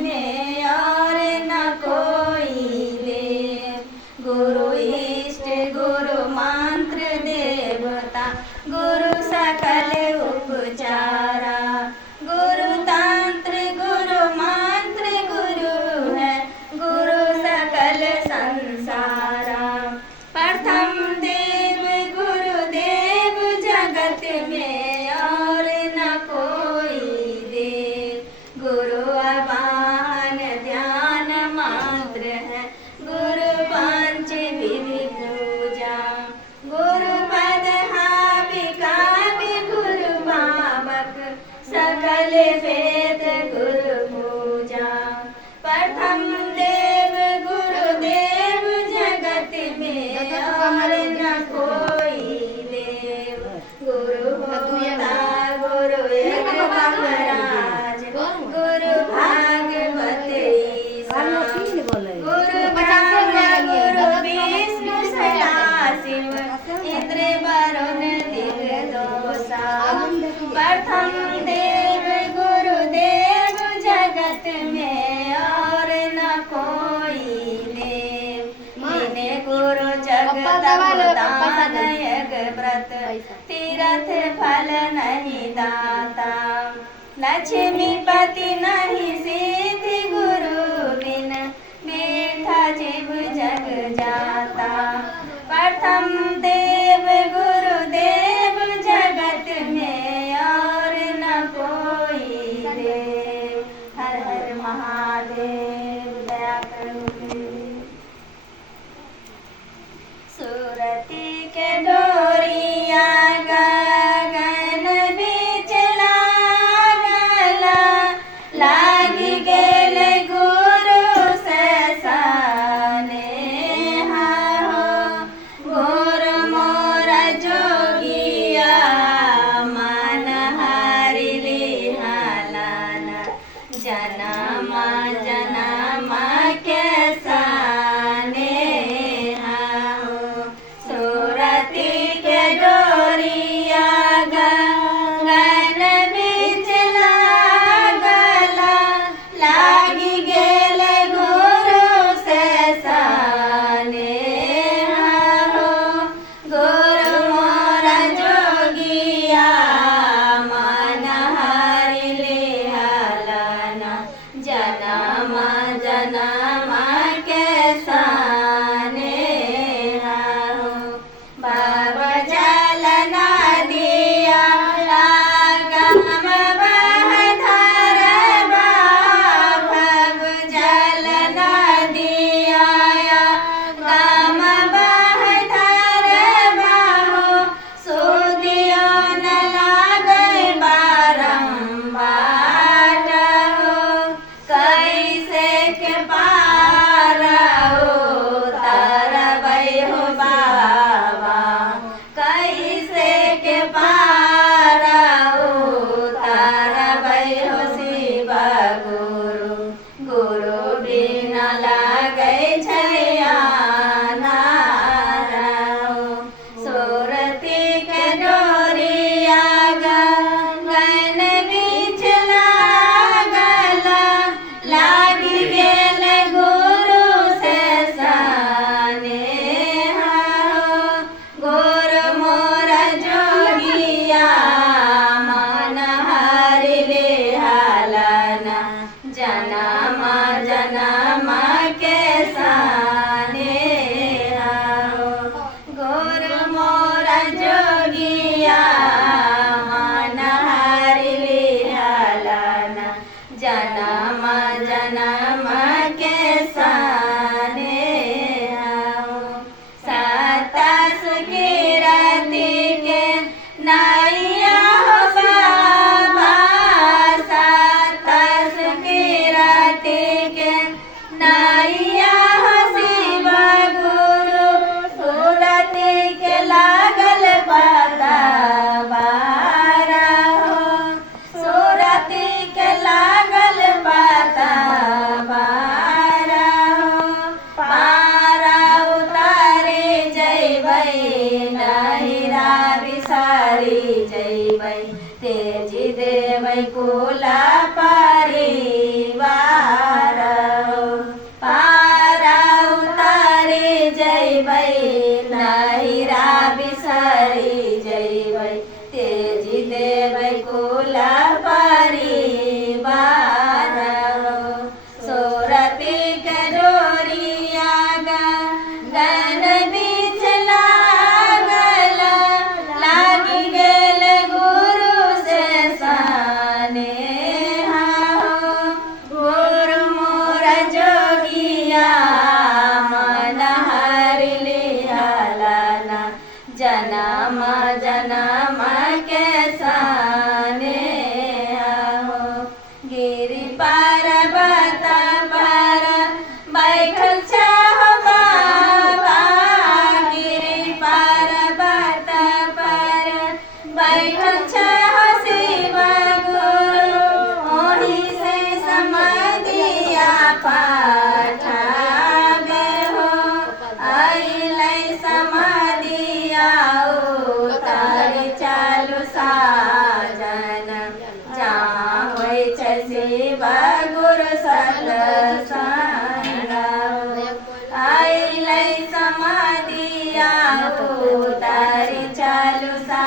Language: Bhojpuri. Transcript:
में और न कोई देव। गुरु इष्ट गुरु मंत्र देवता, गुरु सकल उपचारा। गुरु तंत्र गुरु मंत्र गुरु है, गुरु सकल संसारा। प्रथम देव गुरुदेव जगत में और न कोई देव। गुरु आवाहन ध्यान मंत्र है, गुरु पंच विधि पूजा। गुरु पद हावि काव्य गुरु पावक, सकल वेद गुरु पूजा। प्रथम देव गुरुदेव जगत में और न कोई देव। गुरु होता गुरु एक महाराज, गुरु भागवत ईसा। गुरु ब्रह्मा गुरु विष्णु सदाशिव, इंद्र वरुण दिग्दोषा। प्रथम देव गुरुदेव जगत में और न कोई देव। बिने गुरु जगदान यज्ञ व्रत, तीर्थ फल नहीं दाता। लक्ष्मीपति नहीं सिद्धि गुरु बिन, मीठा जीव जग जाता। प्रथम देव गुरुदेव जगत में और न कोई देव। हर हर महादेव दया करो। सुरती के डोरिया गगन बीच लागला, लागी गेल गुरु से सनेहा हो। घोर मोर जोगिया मन हरि लिहालन, जनम जनम के सनेहा हो। सुरती के डोरिया गगन बीच लागला, लागी गेल गुरु से सनेहा हो। गुरु मोर जोगिया मन हरि लिहालन, जनम जनम के सनेहा हो। भव जल नदिया गम बह धरबा, भव जल नदिया गम बह धरबा हो। सुदियो न लागै बारंबार हो, कैसे के पार उतरबै हो बाबा। कैसे के पार उतरबै हो शिव गुरु। गुरु बिना लागै छै आनार हो। सुरती के डोरिया गगन बीच लागला, लागी गेल गुरु से सनेहा हो। गुरु मोर जोगिया मन हरि लिहालन, जनम जनम के सनेहा हो। गुरु मोर जोगिया मन हरि लिहालन, जनम जनम के सनेहा हो। सतस कीरति के नैया हो बाबा, सतस कीरति के नैया हो शिव गुरु। सुरती के लागल पतवारा हो, सुरती के लागल पतवारा साजन जहाँ होइ छै शिव गुरु सत्संग आइलै समाधिया उतारि चलू सा